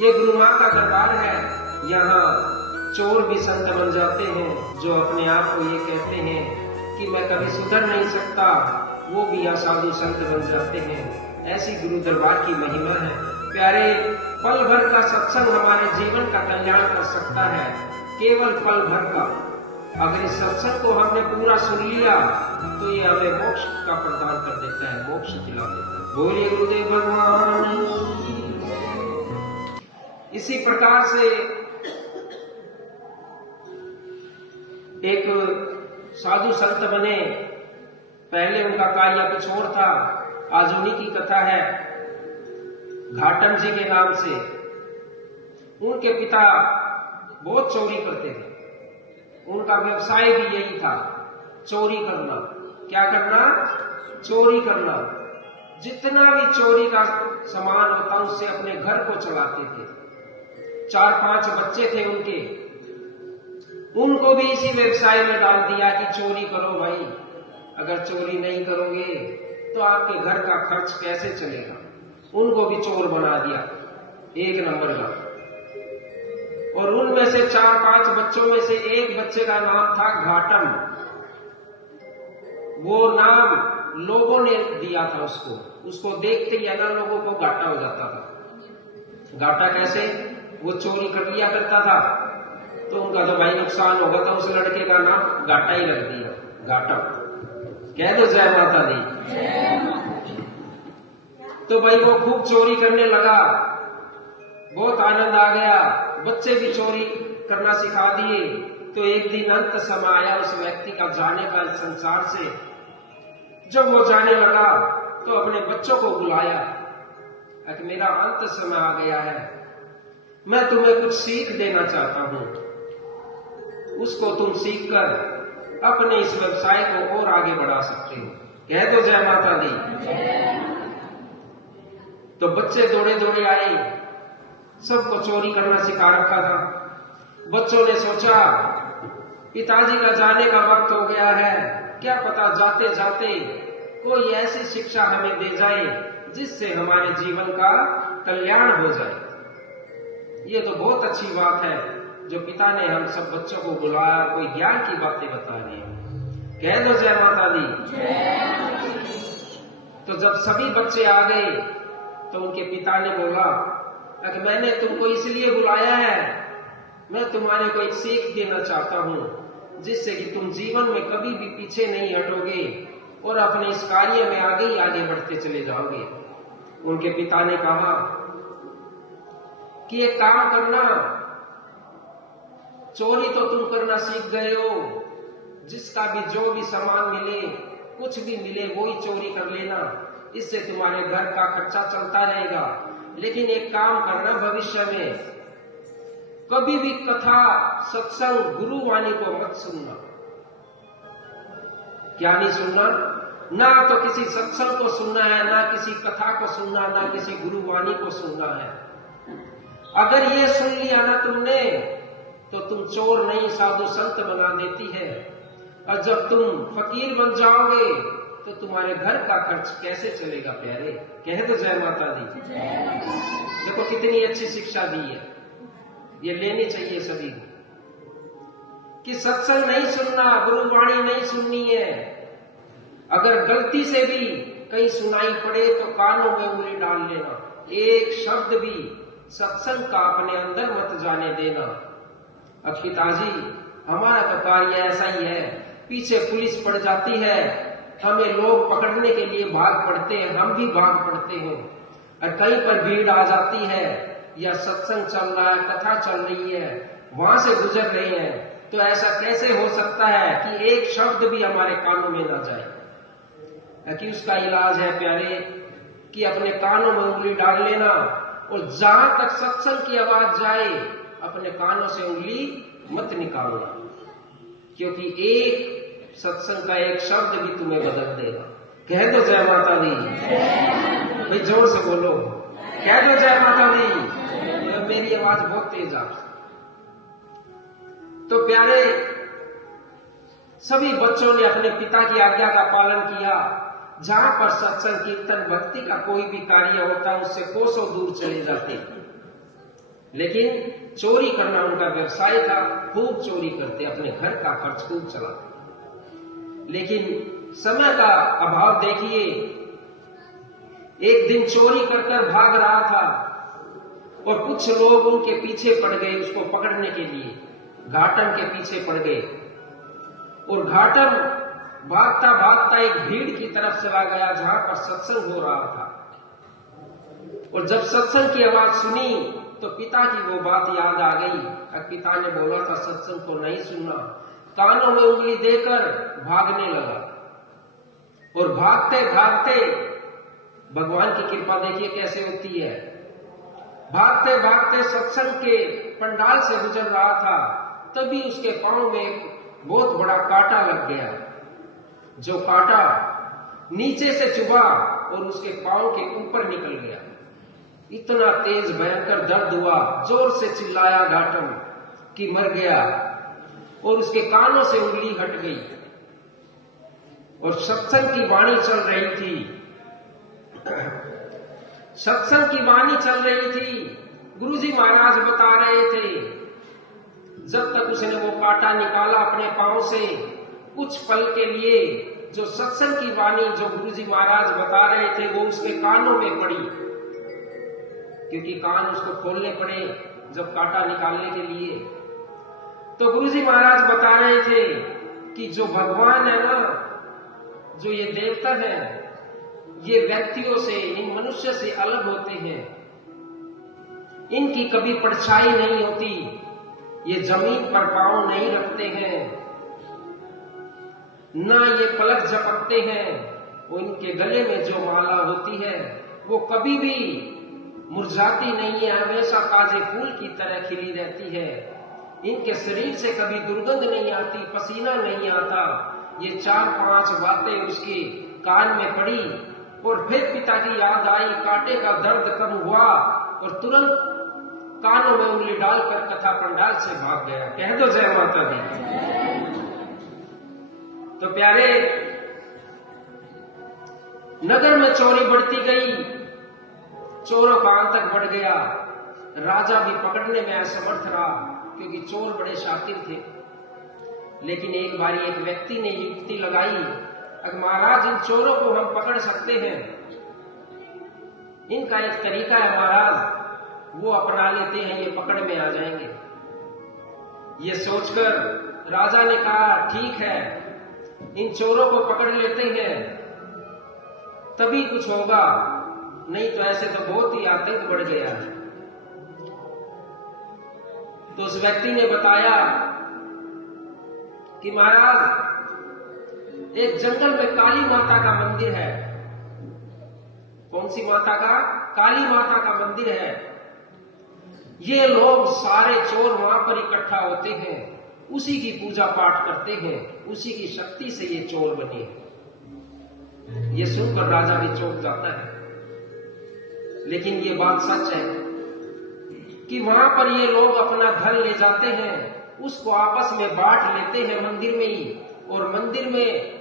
ये गुरु माँ का दरबार है। यहाँ चोर भी संत बन जाते हैं, जो अपने आप को ये कहते हैं कि मैं कभी सुधर नहीं सकता, वो भी यहाँ साधु संत बन जाते हैं। ऐसी गुरु दरबार की महिमा है। प्यारे, पल भर का सत्संग हमारे जीवन का कल्याण कर सकता है, केवल पल भर का। अगर इस सत्संग को हमने पूरा सुन लिया तो ये हमें मोक्ष का प्रदान कर देता है, मोक्ष दिला देता है। बोलिए गुरुदेव भगवान। इसी प्रकार से एक साधु संत बने। पहले उनका कार्य कुछ और था। आज उन्हीं की कथा है। घाटम जी के नाम से। उनके पिता बहुत चोरी करते थे। उनका व्यवसाय भी यही था, चोरी करना। क्या करना? चोरी करना। जितना भी चोरी का सामान होता उससे अपने घर को चलाते थे। 4-5 बच्चे थे उनके। उनको भी इसी व्यवसाय में डाल दिया कि चोरी करो भाई, अगर चोरी नहीं करोगे तो आपके घर का खर्च कैसे चलेगा। उनको भी चोर बना दिया, 1 नंबर का। और उनमें से 4-5 बच्चों में से एक बच्चे का नाम था घाटम। वो नाम लोगों ने दिया था उसको देखते ही अन्य लोगों को घाटा हो जाता था। घाटा कैसे? वो चोरी कर लिया करता था तो उनका तो भाई नुकसान होगा, तो उस लड़के का नाम घाटा ही रख दिया, घाटम। कह दो जय माता दी। तो भाई वो खूब चोरी करने लगा, बहुत आनंद आ गया। बच्चे भी चोरी करना सिखा दिए। तो एक दिन अंत समय आया उस व्यक्ति का जाने का इस संसार से। जब वो जाने लगा तो अपने बच्चों को बुलाया कि मेरा अंत समय आ गया है, मैं तुम्हें कुछ सीख देना चाहता हूं। उसको तुम सीखकर अपने इस व्यवसाय को और आगे बढ़ा सकते हो। कह दो जय माता दी। तो बच्चे दौड़े दौड़े आए, सबको चोरी करना सिखा रखा था। बच्चों ने सोचा पिताजी का जाने का वक्त हो गया है, क्या पता जाते जाते कोई ऐसी शिक्षा हमें दे जाए जिससे हमारे जीवन का कल्याण हो जाए। ये तो बहुत अच्छी बात है जो पिता ने हम सब बच्चों को बुलाया, कोई ज्ञान की बातें बता रही है। कह दो जय माता दी। तो जब सभी बच्चे आ गए तो उनके पिता ने बोला कि मैंने तुमको इसलिए बुलाया है, मैं तुम्हारे को एक सीख देना चाहता हूं जिससे कि तुम जीवन में कभी भी पीछे नहीं हटोगे और अपने इस कार्य में आगे ही आगे बढ़ते चले जाओगे। उनके पिता ने कहा कि एक काम करना, चोरी तो तुम करना सीख गए हो, जिसका भी जो भी सामान मिले, कुछ भी मिले वही चोरी कर लेना, इससे तुम्हारे घर का खर्चा चलता रहेगा। लेकिन एक काम करना, भविष्य में कभी भी कथा सत्संग गुरुवाणी को मत सुनना। क्या नहीं सुनना? ना तो किसी सत्संग को सुनना है, ना किसी कथा को सुनना, ना किसी गुरुवाणी को सुनना है। अगर ये सुन लिया ना तुमने तो तुम चोर नहीं साधु संत बना देती है। और जब तुम फकीर बन जाओगे तो तुम्हारे घर का खर्च कैसे चलेगा प्यारे। कह दो जय माता दी। देखो कितनी अच्छी शिक्षा दी है, ये लेनी चाहिए सभी कि सत्संग नहीं सुनना, गुरुवाणी नहीं सुननी है। अगर गलती से भी कहीं सुनाई पड़े तो कानों में उंगली डाल लेना, एक शब्द भी सत्संग का अपने अंदर मत जाने देना। अब पिताजी हमारा तो कार्य ऐसा ही है, पीछे पुलिस पड़ जाती है, हमें लोग पकड़ने के लिए भाग पड़ते हैं, हम भी भाग पड़ते हैं। और कहीं पर भीड़ आ जाती है या सत्संग चल रहा है, कथा चल रही है, वहां से गुजर रहे हैं, तो ऐसा कैसे हो सकता है कि एक शब्द भी हमारे कानों में ना जाए। कि उसका इलाज है प्यारे कि अपने कानों में उंगली डाल लेना और जहां तक सत्संग की आवाज जाए अपने कानों से उंगली मत निकालना, क्योंकि एक सत्संग का एक शब्द भी तुम्हें बदल देगा। कह दो जय माता दी। भाई जोर से बोलो, कह दो जय माता दी। मेरी आवाज बहुत तेज आ। तो प्यारे, सभी बच्चों ने अपने पिता की आज्ञा का पालन किया। जहां पर सत्संग कीर्तन भक्ति का कोई भी कार्य होता उससे कोसों दूर चले जाते। लेकिन चोरी करना उनका व्यवसाय था, खूब चोरी करते, अपने घर का खर्च खूब चलाते। लेकिन समय का अभाव देखिए, एक दिन चोरी कर भाग रहा था और कुछ लोग उनके पीछे पड़ गए उसको पकड़ने के लिए, घाटम के पीछे पड़ गए। और घाटम भागता भागता एक भीड़ की तरफ चला गया जहां पर सत्संग हो रहा था। और जब सत्संग की आवाज सुनी तो पिता की वो बात याद आ गई। अब पिता ने बोला था सत्संग को नहीं सुनना, कानों में उंगली देकर भागने लगा। और भागते भागते, भगवान की कृपा देखिए कैसे होती है, भागते भागते सत्संग के पंडाल से गुजर रहा था, तभी उसके पांव में एक बहुत बड़ा कांटा लग गया। जो कांटा नीचे से चुभा और उसके पांव के ऊपर निकल गया। इतना तेज भयंकर दर्द हुआ, जोर से चिल्लाया घाटम कि मर गया। और उसके कानों से उंगली हट गई और सत्संग की वाणी चल रही थी। सत्संग की वाणी चल रही थी, गुरुजी महाराज बता रहे थे। जब तक उसने वो कांटा निकाला अपने पांव से, कुछ पल के लिए जो सत्संग की वाणी जो गुरुजी महाराज बता रहे थे वो उसके कानों में पड़ी, क्योंकि कान उसको खोलने पड़े जब कांटा निकालने के लिए। तो गुरुजी महाराज बता रहे थे कि जो भगवान है ना, जो ये देवता है, ये व्यक्तियों से, इन मनुष्य से अलग होते हैं। इनकी कभी परछाई नहीं होती, ये जमीन पर पांव नहीं रखते हैं, ना ये पलक झपकते हैं। वो इनके गले में जो माला होती है वो कभी भी मुरझाती नहीं है, हमेशा ताजे फूल की तरह खिली रहती है। इनके शरीर से कभी दुर्गंध नहीं आती, पसीना नहीं आता। ये 4-5 बातें उसके कान में पड़ी और फिर पिता की याद आई, कांटे का दर्द कम हुआ और तुरंत कानों में उंगली डालकर कथा पंडाल से भाग गया। कह दो जय माता दी। तो प्यारे, नगर में चोरी बढ़ती गई, चोरों का आतंक बढ़ गया। राजा भी पकड़ने में असमर्थ रहा क्योंकि चोर बड़े शातिर थे। लेकिन एक बारी एक व्यक्ति ने युक्ति लगाई, अगर महाराज इन चोरों को हम पकड़ सकते हैं, इनका एक तरीका है महाराज, वो अपना लेते हैं, ये पकड़ में आ जाएंगे। ये सोचकर राजा ने कहा ठीक है, इन चोरों को पकड़ लेते हैं, तभी कुछ होगा, नहीं तो ऐसे तो बहुत ही आतंक बढ़ गया है। तो उस व्यक्ति ने बताया कि महाराज एक जंगल में काली माता का मंदिर है। कौन सी माता का? काली माता का मंदिर है। ये लोग सारे चोर वहां पर इकट्ठा होते हैं, उसी की पूजा पाठ करते हैं, उसी की शक्ति से ये चोर बने। ये सुनकर राजा भी चौंक जाता है। लेकिन ये बात सच है कि वहां पर ये लोग अपना धन ले जाते हैं, उसको आपस में बांट लेते हैं मंदिर में ही, और मंदिर में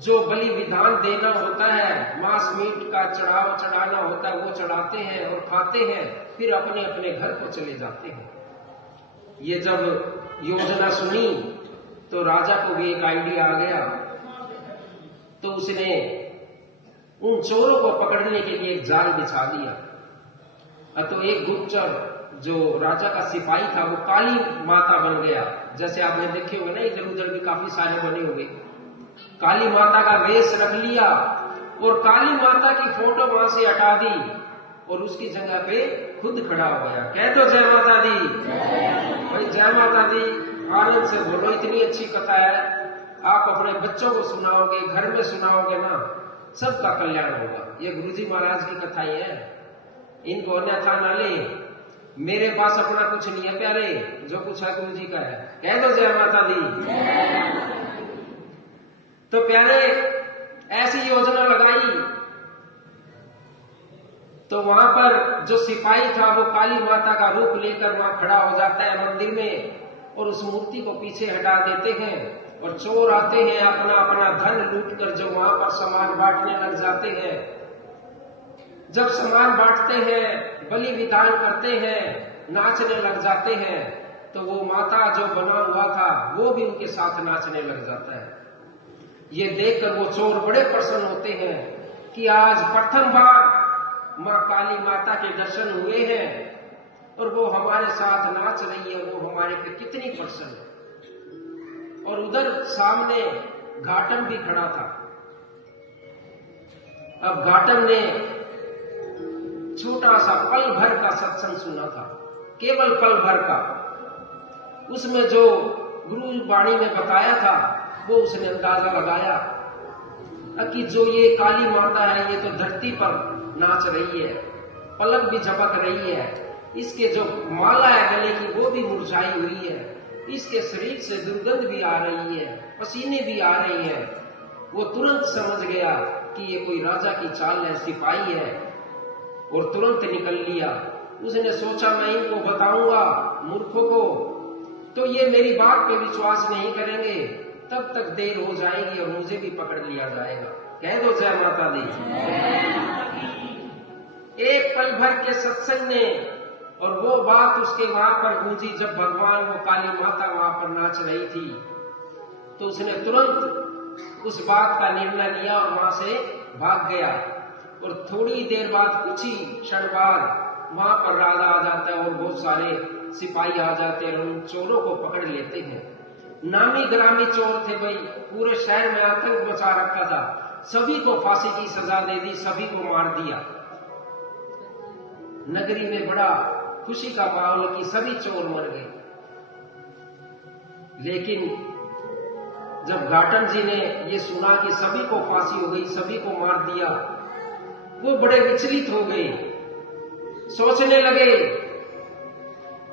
जो बलि विधान देना होता है, मांस मीट का चढ़ावा चढ़ाना होता है, वो चढ़ाते हैं और खाते हैं, फिर अपने अपने घर को चले जाते हैं। ये जब योजना सुनी तो राजा को भी एक आइडिया आ गया। तो उसने उन चोरों को पकड़ने के लिए एक जाल बिछा दिया। तो एक गुप्तचर जो राजा का सिपाही था वो काली माता बन गया। जैसे आपने देखे होंगे ना, इधर उधर भी काफी सारे बने हुए। काली माता का वेश रख लिया और काली माता की फोटो वहां से हटा दी और उसकी जगह पे खुद खड़ा हो गया। कह दो जय माता दी। भाई जय माता दी, आनंद से बोलो, इतनी अच्छी कथा है। आप अपने बच्चों को सुनाओगे, घर में सुनाओगे ना, सबका कल्याण होगा। ये गुरुजी महाराज की कथा ही है, इनको अन्यथा ना ले। मेरे पास अपना कुछ नहीं है प्यारे, जो कुछ है गुरु जी का है। कह दो जय माता दी। तो प्यारे, ऐसी योजना लगाई तो वहां पर जो सिपाही था वो काली माता का रूप लेकर वहां खड़ा हो जाता है मंदिर में, और उस मूर्ति को पीछे हटा देते हैं और चोर आते हैं, अपना अपना धन लूट कर जो वहां पर सामान बांटने लग जाते हैं। जब सामान बांटते हैं, बलि विधान करते हैं, नाचने लग जाते हैं तो वो माता जो बना हुआ था वो भी उनके साथ नाचने लग जाता है। ये देखकर वो चोर बड़े प्रसन्न होते हैं कि आज प्रथम बार माँ काली माता के दर्शन हुए हैं और वो हमारे साथ नाच रही है, वो हमारे पे कितनी प्रसन्न है। और उधर सामने घाटम भी खड़ा था। अब घाटम ने छोटा सा पल भर का सत्संग सुना था, केवल पल भर का। उसमें जो गुरु वाणी में बताया था वो उसने अंदाजा लगाया कि जो ये काली माता है ये तो धरती पर नाच रही है, पलक भी झपक रही है, इसके जो माला है गले की वो भी मुरझाई हुई है, इसके शरीर से दुर्गंध भी आ रही है, पसीने भी आ रही है। वो तुरंत समझ गया कि ये कोई राजा की चाल है, सिपाही है, और तुरंत निकल लिया। उसने सोचा मैं इनको बताऊंगा मूर्खों को तो ये मेरी बात पे विश्वास नहीं करेंगे, तब तक देर हो जाएगी और मुझे भी पकड़ लिया जाएगा। कह दो जय माता दी। एक पल भर के सत्संग ने और वो बात उसके वहां पर गूंजी जब भगवान वो काली माता वहां पर नाच रही थी, तो उसने तुरंत उस बात का निर्णय लिया और वहां से भाग गया। और थोड़ी देर बाद, कुछ ही क्षण बाद वहां पर राजा आ जाता है और बहुत सारे सिपाही आ जाते हैं और उन चोरों को पकड़ लेते हैं। नामी ग्रामी चोर थे भाई, पूरे शहर में आतंक मचा रखा था, सभी को फांसी की सजा दे दी, सभी को मार दिया। नगरी में बड़ा खुशी का माहौल कि सभी चोर मर गए। लेकिन जब घाटम जी ने ये सुना कि सभी को फांसी हो गई, सभी को मार दिया, वो बड़े विचलित हो गए। सोचने लगे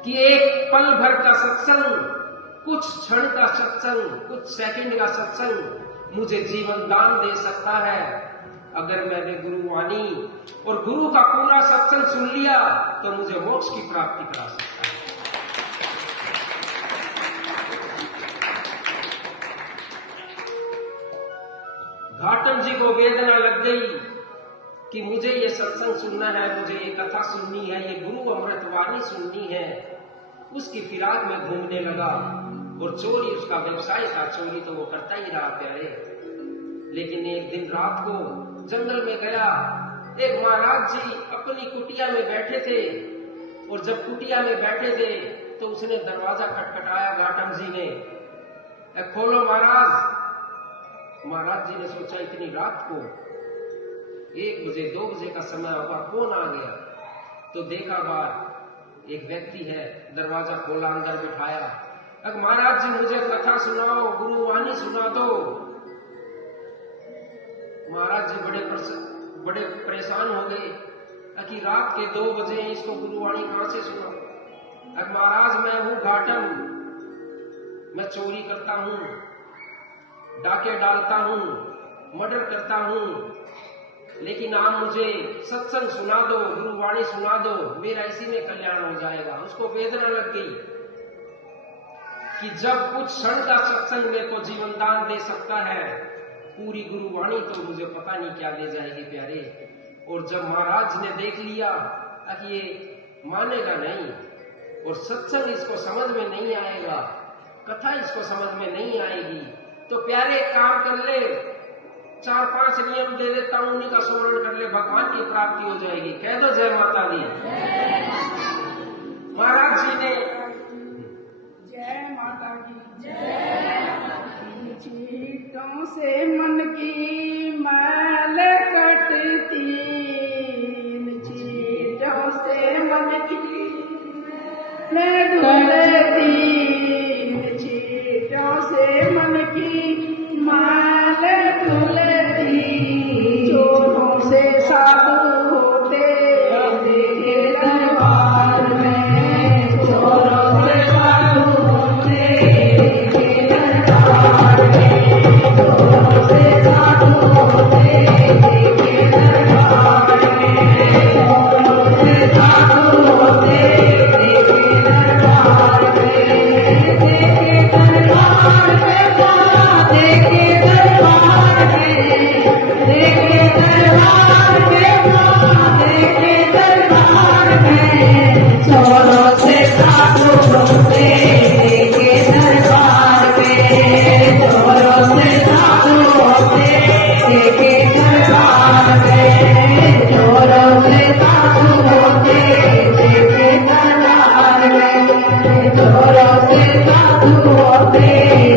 कि एक पल भर का सत्संग, कुछ क्षण का सत्संग, कुछ सेकंड का सत्संग मुझे जीवन दान दे सकता है। अगर मैंने गुरुवाणी और गुरु का पूरा सत्संग सुन लिया तो मुझे मोक्ष की प्राप्ति करा सकता है। घाटम जी को वेदना लग गई कि मुझे ये सत्संग सुनना है, मुझे ये कथा सुननी है, ये गुरु अमृतवाणी सुननी है। उसकी फिराक में घूमने लगा और चोरी उसका व्यवसाय था, चोरी तो वो करता ही रहा प्यारे। लेकिन एक दिन रात को जंगल में गया, एक महाराज जी अपनी कुटिया में बैठे थे और जब कुटिया में बैठे थे तो उसने दरवाजा खटखटाया घाटम जी ने, खोलो महाराज। महाराज जी ने सोचा इतनी रात को 1 बजे 2 बजे का समय होगा, कौन आ गया? तो देखा बाहर एक व्यक्ति है, दरवाजा खोला, अंदर बिठाया। अब महाराज जी मुझे कथा सुनाओ, गुरुवाणी सुना दो। महाराज जी बड़े परेशान हो गए कि रात के 2 बजे इसको गुरुवाणी कहां से सुनाओ। अब महाराज मैं हूं घाटम, मैं चोरी करता हूं, डाके डालता हूं, मर्डर करता हूं, लेकिन आप मुझे सत्संग सुना दो, गुरुवाणी सुना दो, मेरा इसी में कल्याण हो जाएगा। उसको वेदना लग गई कि जब कुछ क्षण का सत्संग मेरे को जीवन दान दे सकता है, पूरी गुरुवाणी तो मुझे पता नहीं क्या दे जाएगी प्यारे। और जब महाराज ने देख लिया कि ये मानेगा नहीं और सत्संग इसको समझ में नहीं आएगा, कथा इसको समझ में नहीं आएगी, तो प्यारे एक काम कर ले, 4-5 नियम दे देता हूं, उन्हीं का स्मरण कर ले, भगवान की प्राप्ति हो जाएगी। कह दो जय माता दी। महाराज जी ने जय माता की चीटों से मन की मैल कटती, चीटों से मन की मैल धुलती, चीटों से मन की मैल धुलती, चोरों से साधु होते देखे दरबार में, चोरों से साधु होते देखे दरबार में, चोरों से साधु होते देखे दरबार में, चोरों से साधु होते देखे दरबार में। साधु होते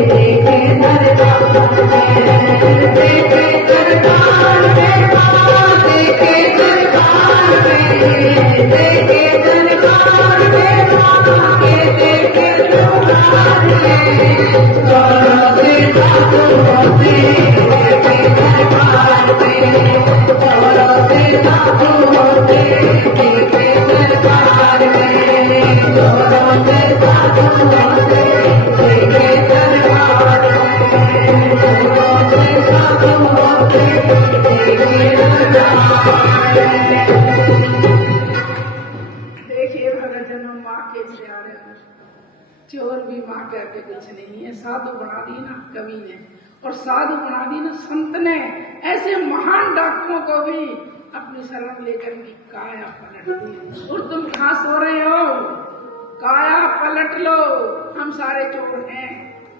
देखे दरबार में, देखे दरबार में माँ, देखे दरबार में, देखे दरबार में माँ के देखे दरबार में, चोरों से साधु होते देखे दरबार में, चोरों से साधु होते देखे दरबार में, चोरों से साधु होते देखे दरबार में, चोरों से साधु होते देखे दरबार में। देखिए भगत जन्म माँ के प्यारे में, चोर भी माँ करके कुछ नहीं है, साधु बना दी ना कवि ने, और साधु बना दी ना संत ने। ऐसे महान डाकुओं को भी अपनी शरण लेकर की काया पलट दी। और तुम कहाँ सो रहे हो? काया पलट लो, हम सारे चोर हैं।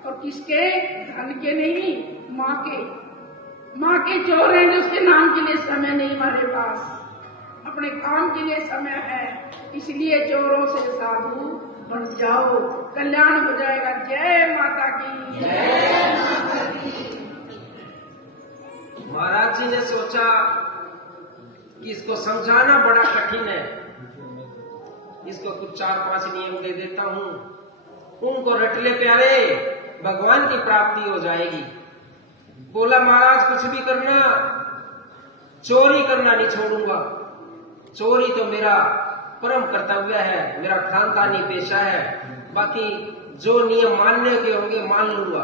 और किसके? धन के नहीं, माँ के। माँ के चोर हैं जो उसके नाम के लिए समय नहीं हमारे पास, अपने काम के लिए समय है। इसलिए चोरों से साधु बन जाओ, कल्याण हो जाएगा। जय माता की जय। महाराज जी ने सोचा कि इसको समझाना बड़ा कठिन है, इसको कुछ 4-5 नियम दे देता हूं, उनको रट ले प्यारे, भगवान की प्राप्ति हो जाएगी। बोला महाराज कुछ भी करना, चोरी करना नहीं छोड़ूंगा। चोरी तो मेरा परम कर्तव्य है, मेरा खानदानी पेशा है, बाकी जो नियम मानने के होंगे मान लूंगा।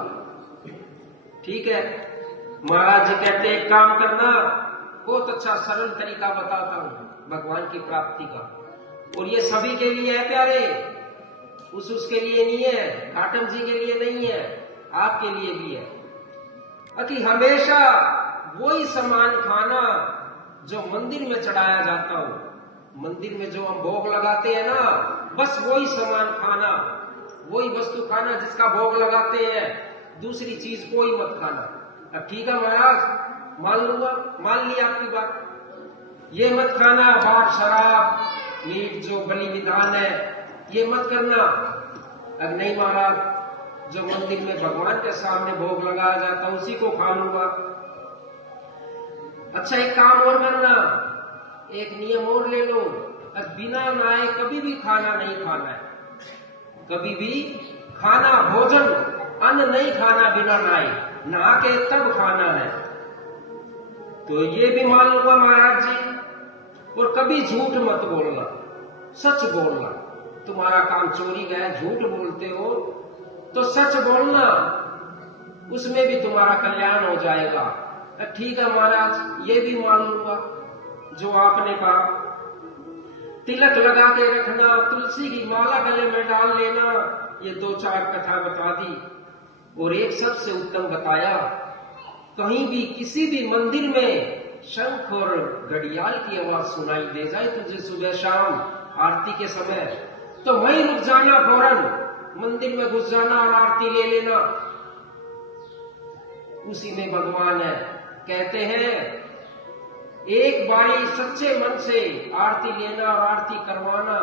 ठीक है। महाराज जी कहते एक काम करना, बहुत अच्छा सरल तरीका बताता हूं भगवान की प्राप्ति का, और ये सभी के लिए है प्यारे, उसके लिए नहीं है, घाटम जी के लिए नहीं है, आपके लिए भी है। कि हमेशा वही सामान खाना जो मंदिर में चढ़ाया जाता हो। मंदिर में जो हम भोग लगाते हैं ना, बस वही सामान खाना, वही वस्तु खाना जिसका भोग लगाते हैं, दूसरी चीज कोई मत खाना। अब ठीक है महाराज, मान लूंगा, मान ली आपकी बात। ये मत खाना, भात शराब मीट जो बलि विधान है ये मत करना। अब नहीं महाराज, जो मंदिर में भगवान के सामने भोग लगाया जाता है उसी को खा लूंगा। अच्छा एक काम और करना, एक नियम और ले लो, बिना नहाए कभी भी खाना नहीं खाना है। कभी भी खाना, भोजन, अन्न नहीं खाना बिना नहाए, नहा के तब खाना है। तो ये भी मान लूंगा महाराज जी। और कभी झूठ मत बोलना, सच बोलना। तुम्हारा काम चोरी का है, झूठ बोलते हो तो सच बोलना, उसमें भी तुम्हारा कल्याण हो जाएगा। ठीक है महाराज, ये भी मान लूंगा जो आपने कहा। तिलक लगा के रखना, तुलसी की माला गले में डाल लेना, ये 2-4 कथा बता दी। और एक सबसे उत्तम बताया, कहीं भी किसी भी मंदिर में शंख और घड़ियाल की आवाज सुनाई दे जाए तुझे सुबह शाम आरती के समय, तो वहीं रुक जाना, फौरन मंदिर में घुस जाना और आरती ले लेना। उसी में भगवान है। कहते हैं एक बारी सच्चे मन से आरती लेना और आरती करवाना,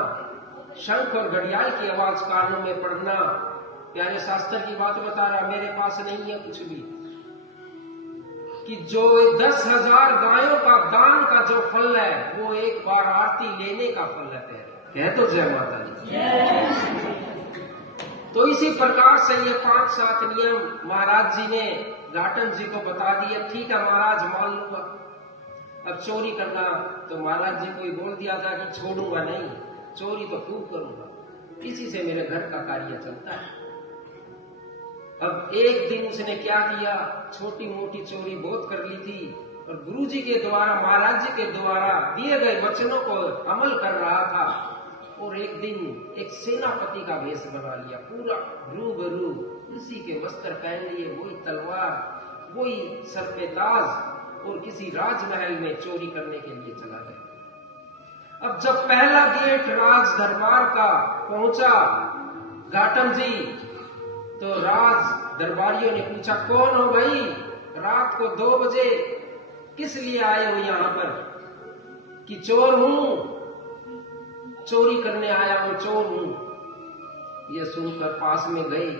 शंख और घड़ियाल की आवाज कानों में पड़ना। प्यारे शास्त्र की बात बता रहा, मेरे पास नहीं है कुछ भी, कि जो 10,000 गायों का दान का जो फल है वो एक बार आरती लेने का फल है। कह तो जय माता दी। तो इसी प्रकार से ये 5-7 नियम महाराज जी ने घाटम जी को बता दिए। ठीक है महाराज, मान लूंगा। अब चोरी करना तो महाराज जी को ही बोल दिया था कि छोड़ूंगा नहीं, चोरी तो खूब करूंगा, इसी से मेरे घर का कार्य चलता है। अब एक दिन उसने क्या किया, छोटी मोटी चोरी बहुत कर ली थी, और गुरु जी के द्वारा, महाराज जी के द्वारा दिए गए वचनों को अमल कर रहा था। और एक दिन एक सेनापति का वेश बना लिया, पूरा रूबरू, उसी के वस्त्र पहन लिए, वही तलवार, वही सर पे ताज, और किसी राजमहल में चोरी करने के लिए चला गया। अब जब पहला गेट राज दरबार का पहुंचा घाटम जी, तो राज दरबारियों ने पूछा, कौन हो भाई, रात को 2 बजे किस लिए आए हो यहां पर? कि चोर हूं, चोरी करने आया हूं, चोर हूं। ये सुनकर पास में गए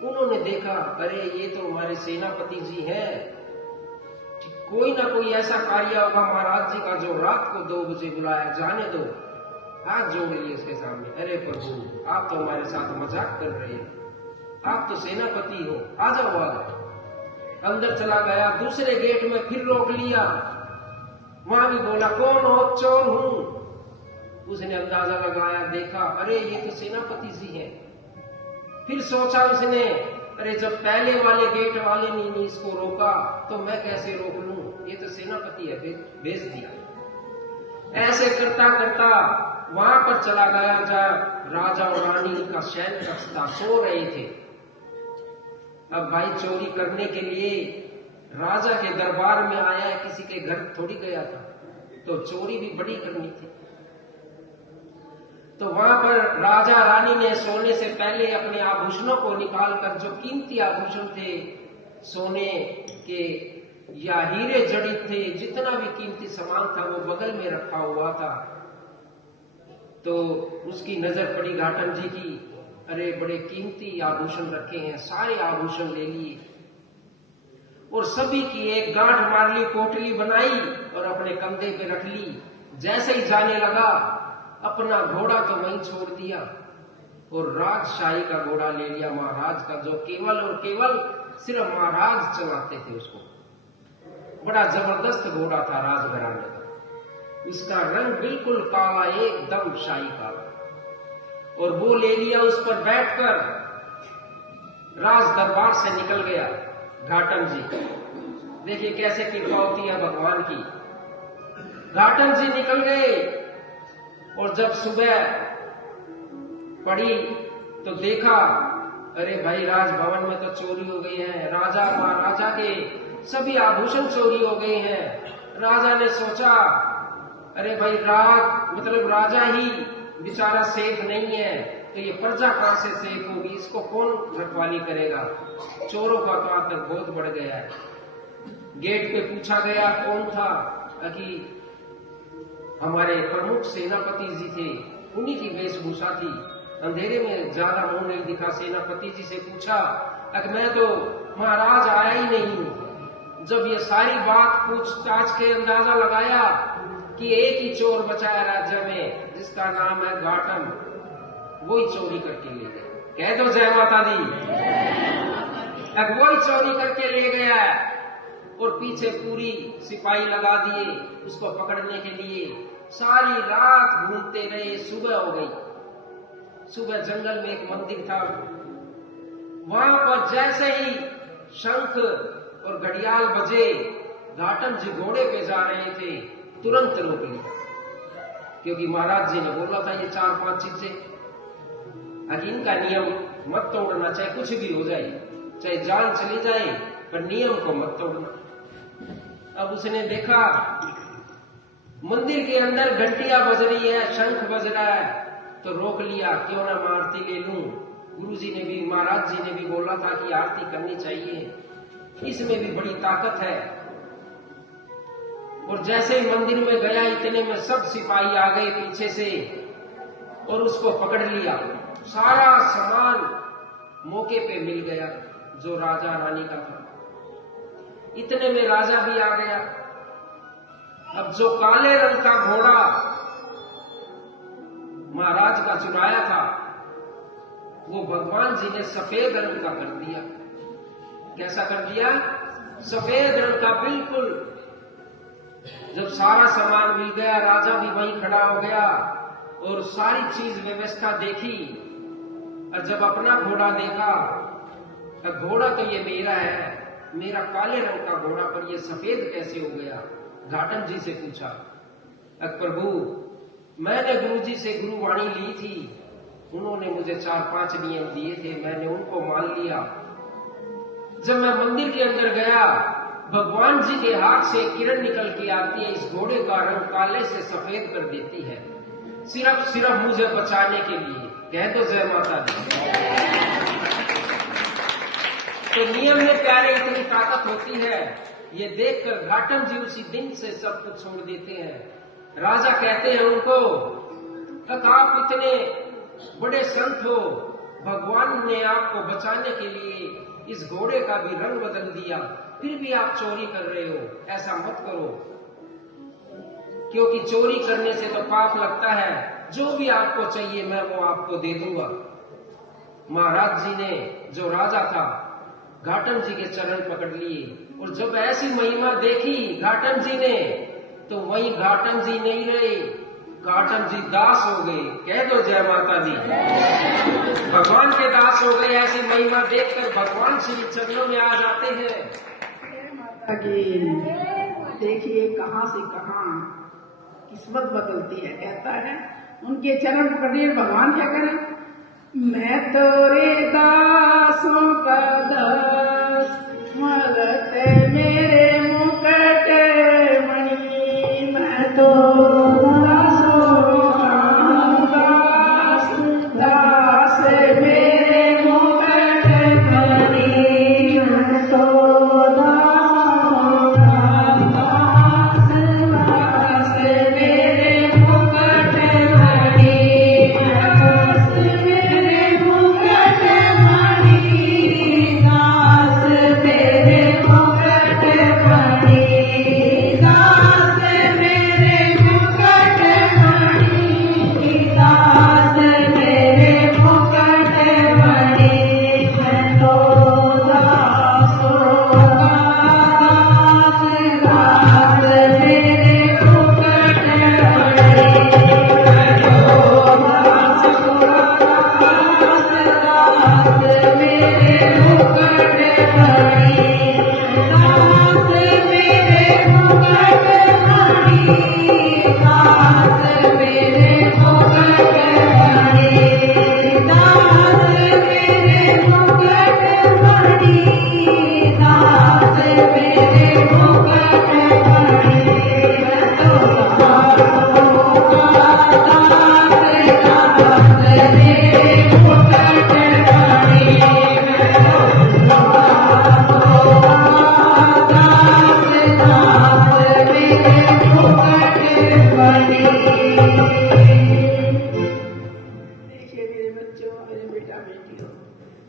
उन्होंने देखा, अरे ये तो हमारे सेनापति जी हैं, कोई ना कोई ऐसा कार्य होगा महाराज जी का जो रात को 2 बजे बुलाया, जाने दो। हाथ जोड़ लिए उसके सामने, अरे प्रभु आप तो हमारे साथ मजाक कर रहे हैं, आप तो सेनापति हो, आ जाओ आ जाओ। अंदर चला गया, दूसरे गेट में फिर रोक लिया, वहां भी बोला कौन हो, चोर हूं। उसने अंदाजा लगाया, देखा अरे ये तो सेनापति जी हैं। फिर सोचा उसने, अरे जब पहले वाले गेट वाले ने नहीं इसको रोका तो मैं कैसे रोक लूं, ये तो सेनापति है, भेज दिया। ऐसे करता करता वहां पर चला गया जब राजा और रानी का शयन कक्ष था, सो रहे थे। अब भाई चोरी करने के लिए राजा के दरबार में आया, किसी के घर थोड़ी गया था, तो चोरी भी बड़ी करनी थी। तो वहां पर राजा रानी ने सोने से पहले अपने आभूषणों को निकालकर, जो कीमती आभूषण थे सोने के या हीरे जड़ित थे, जितना भी कीमती सामान था वो बगल में रखा हुआ था। तो उसकी नजर पड़ी घाटम जी की, अरे बड़े कीमती आभूषण रखे हैं, सारे आभूषण ले लिए और सभी की एक गांठ मार ली, पोटली बनाई और अपने कंधे पे रख ली। जैसे ही जाने लगा, अपना घोड़ा तो वहीं छोड़ दिया और राजशाही का घोड़ा ले लिया, महाराज का, जो केवल और केवल सिर्फ महाराज चलाते थे उसको। बड़ा जबरदस्त घोड़ा था राजघराने का, उसका रंग बिल्कुल काला, एकदम शाही काला, और वो ले लिया। उस पर बैठकर राज दरबार से निकल गया घाटम जी। देखिए कैसे कृपा होती है भगवान की। घाटम जी निकल गए और जब सुबह पड़ी तो देखा, अरे भाई राजभवन में तो चोरी हो गई है, राजा महाराजा के सभी आभूषण चोरी हो गए हैं। राजा ने सोचा, अरे भाई राजा ही बेचारा सेफ नहीं है, तो ये प्रजा कहां से सेफ होगी, इसको कौन रखवाली करेगा। चोरों का तो आतंक बहुत बढ़ गया है। गेट पे पूछा गया कौन था, कि हमारे प्रमुख सेनापति जी थे, उन्हीं की वेशभूषा थी। अंधेरे में ज्यादा मुंह नहीं दिखा। सेनापति जी से पूछा, कि मैं तो महाराज आया ही नहीं हूं। जब ये सारी बात पूछताछ के अंदाजा लगाया कि एक ही चोर बचा है राज्य में, जिसका नाम है घाटम, वही चोरी करके ले गया। कह दो जय माता दी। वही चोरी करके ले गया और पीछे पूरी सिपाही लगा दिए उसको पकड़ने के लिए। सारी रात घूमते रहे, सुबह हो गई। सुबह जंगल में एक मंदिर था, वहां पर जैसे ही शंख और घड़ियाल बजे, घाटम जी घोड़े पे जा रहे थे, तुरंत रोक लिया, क्योंकि महाराज जी ने बोला था ये 4-5 चीजें, इनका नियम मत तोड़ना, चाहे कुछ भी हो जाए, चाहे जान चली जाए, पर नियम को मत तोड़ना। अब उसने देखा मंदिर के अंदर घंटियां बज रही है, शंख बज रहा है, तो रोक लिया, क्यों ना मैं आरती ले लूं। गुरुजी ने भी, महाराज जी ने भी बोला था कि आरती करनी चाहिए, इसमें भी बड़ी ताकत है। और जैसे ही मंदिर में गया, इतने में सब सिपाही आ गए पीछे से और उसको पकड़ लिया। सारा सामान मौके पे मिल गया जो राजा रानी का था। इतने में राजा भी आ गया। अब जो काले रंग का घोड़ा महाराज का चुराया था, वो भगवान जी ने सफेद रंग का कर दिया। कैसा कर दिया? सफेद रंग का, बिल्कुल। जब सारा सामान मिल गया, राजा भी वहीं खड़ा हो गया और सारी चीज व्यवस्था देखी, और जब अपना घोड़ा देखा, घोड़ा तो ये मेरा है, मेरा काले रंग का घोड़ा, पर ये सफेद कैसे हो गया? घाटम जी से पूछा, प्रभु मैंने गुरुजी से गुरुवाणी ली थी, उन्होंने मुझे 4-5 नियम दिए थे, मैंने उनको मान लिया। जब मैं मंदिर के अंदर गया, भगवान जी के हाथ से किरण निकल के आती है, इस घोड़े का रंग काले से सफेद कर देती है, सिर्फ मुझे बचाने के लिए। कह दो जय माता दी। तो नियम में प्यारे इतनी ताकत होती है, ये देखकर घाटम जी उसी दिन से सब कुछ छोड़ देते हैं। राजा कहते हैं उनको, आप इतने बड़े संत हो, भगवान ने आपको बचाने के लिए इस घोड़े का भी रंग बदल दिया, फिर भी आप चोरी कर रहे हो। ऐसा मत करो, क्योंकि चोरी करने से तो पाप लगता है। जो भी आपको चाहिए मैं वो आपको दे दूंगा। महाराज जी ने, जो राजा था, घाटम जी के चरण पकड़ लिए, और जब ऐसी महिमा देखी घाटम जी ने, तो वही घाटम जी नहीं रहे, घाटम जी दास हो गए। कह दो जय माता दी। भगवान के दास हो गए। ऐसी महिमा देखकर भगवान श्री चरणों में आ जाते हैं। माता की देखिए कहां से कहां किस्मत बदलती है। कहता है उनके चरण पकड़िए, भगवान क्या करें, मैं तोरे दासों का दास, मगत मेरे मुकुट मणि, मैं तो दासों का दास, दास मेरे मुकुट मणि, मैं तो दासों का दास, दास मेरे मुकुट मणि, दास मेरे मुकुट मणि, दास मेरे मुकुट मणि, दास मेरे मुकुट मणि, दास मेरे मुकुट मणि, मैं तो दासों का दास, दास मेरे मुकुट मणि, मैं तो दासों का दास, दास मेरे मुकुट मणि, दास मेरे मुकुट मणि, दास मेरे मुकुट मणि, दास मेरे मुकुट मणि, दास मेरे मुकुट मणि, मैं तो दासों का दास, दास मेरे मुकुट मणि, मैं तो दासों का दास, दास मेरे मुकुट मणि। देखिए मेरे बच्चों, मेरे बेटा बेटियों,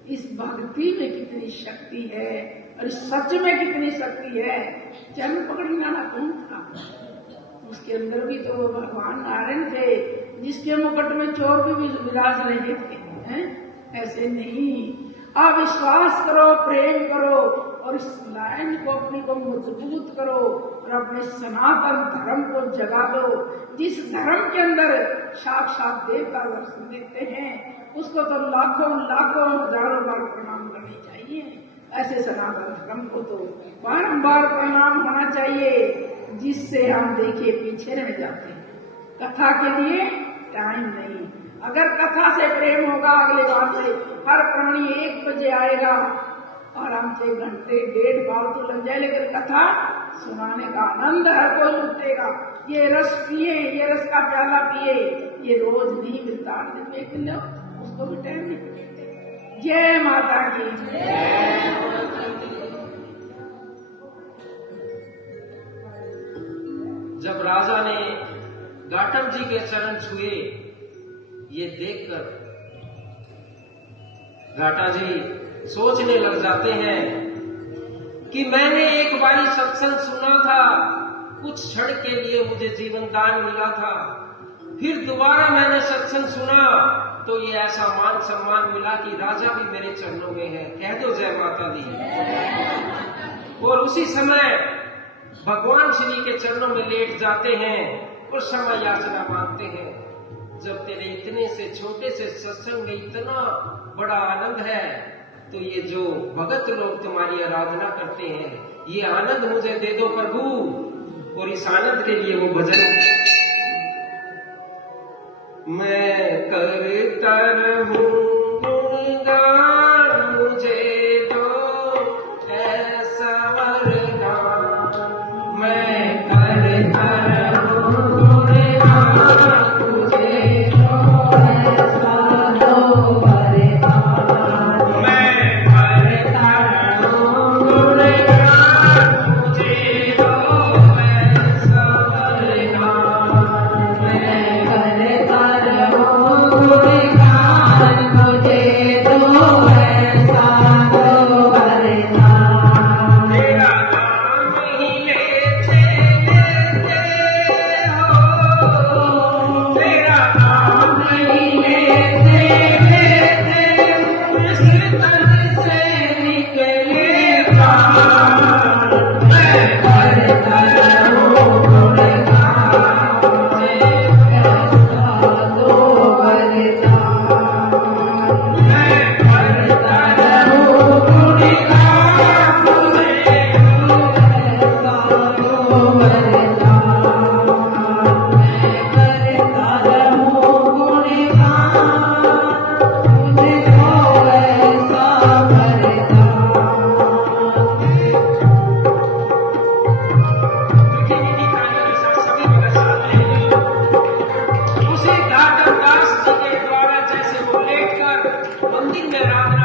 इस भक्ति में कितनी शक्ति है और इस सच में कितनी शक्ति है। चरण पकड़ने वाला कौन था? उसके अंदर भी तो वो भगवान नारायण थे, जिसके मुकुट में चोर भी विराज रहे थे, हैं? ऐसे नहीं। आप विश्वास करो, प्रेम करो और इस लाइन को अपनी को मजबूत करो और अपने सनातन धर्म को जगा दो। जिस धर्म के अंदर साक्षात देवता दर्शन देते हैं, उसको तो लाखों लाखों हजारों बार प्रणाम करनी चाहिए। ऐसे सनातन धर्म को तो बारंबार प्रणाम होना चाहिए, जिससे हम देखिए पीछे रह जाते हैं। कथा के लिए टाइम नहीं। अगर कथा से प्रेम होगा, अगले बार से हर प्राणी 1 बजे आएगा, आराम से घंटे 1.5 फालतू लग जाए, लेकिन कथा सुनाने का आनंद हर कोई लुटेगा। ये रस पिए, ये रस का प्याला पिए, ये रोज नहीं मिलता, 8 दिन में 1 दिन लो, उसको भी टाइम नहीं मिलता। जय माता की। जब राजा ने घाटम जी के चरण छुए, ये देखकर घाटा जी सोचने लग जाते हैं कि मैंने एक बारी सत्संग सुना था, कुछ क्षण के लिए मुझे जीवन दान मिला था, फिर दोबारा मैंने सत्संग सुना तो ये ऐसा मान सम्मान मिला कि राजा भी मेरे चरणों में है। कह दो जय माता दी। और उसी समय भगवान श्री के चरणों में लेट जाते हैं और क्षमा याचना मांगते हैं। जब तेरे इतने से छोटे से सत्संग में इतना बड़ा आनंद है, तो ये जो भगत लोग तुम्हारी आराधना करते हैं, ये आनंद मुझे दे दो प्रभु। और इस आनंद के लिए वो भजन मैं करता रहूं गुणगान, मुझे दो ऐसा वरदान। मैं करता रहूं गुणगान, मुझे दो ऐसा दो वरदान। मैं करता रहूं गुणगान, मुझे दो ऐसा वरदान। मैं करता रहूं गुणगान, मंदिर में रात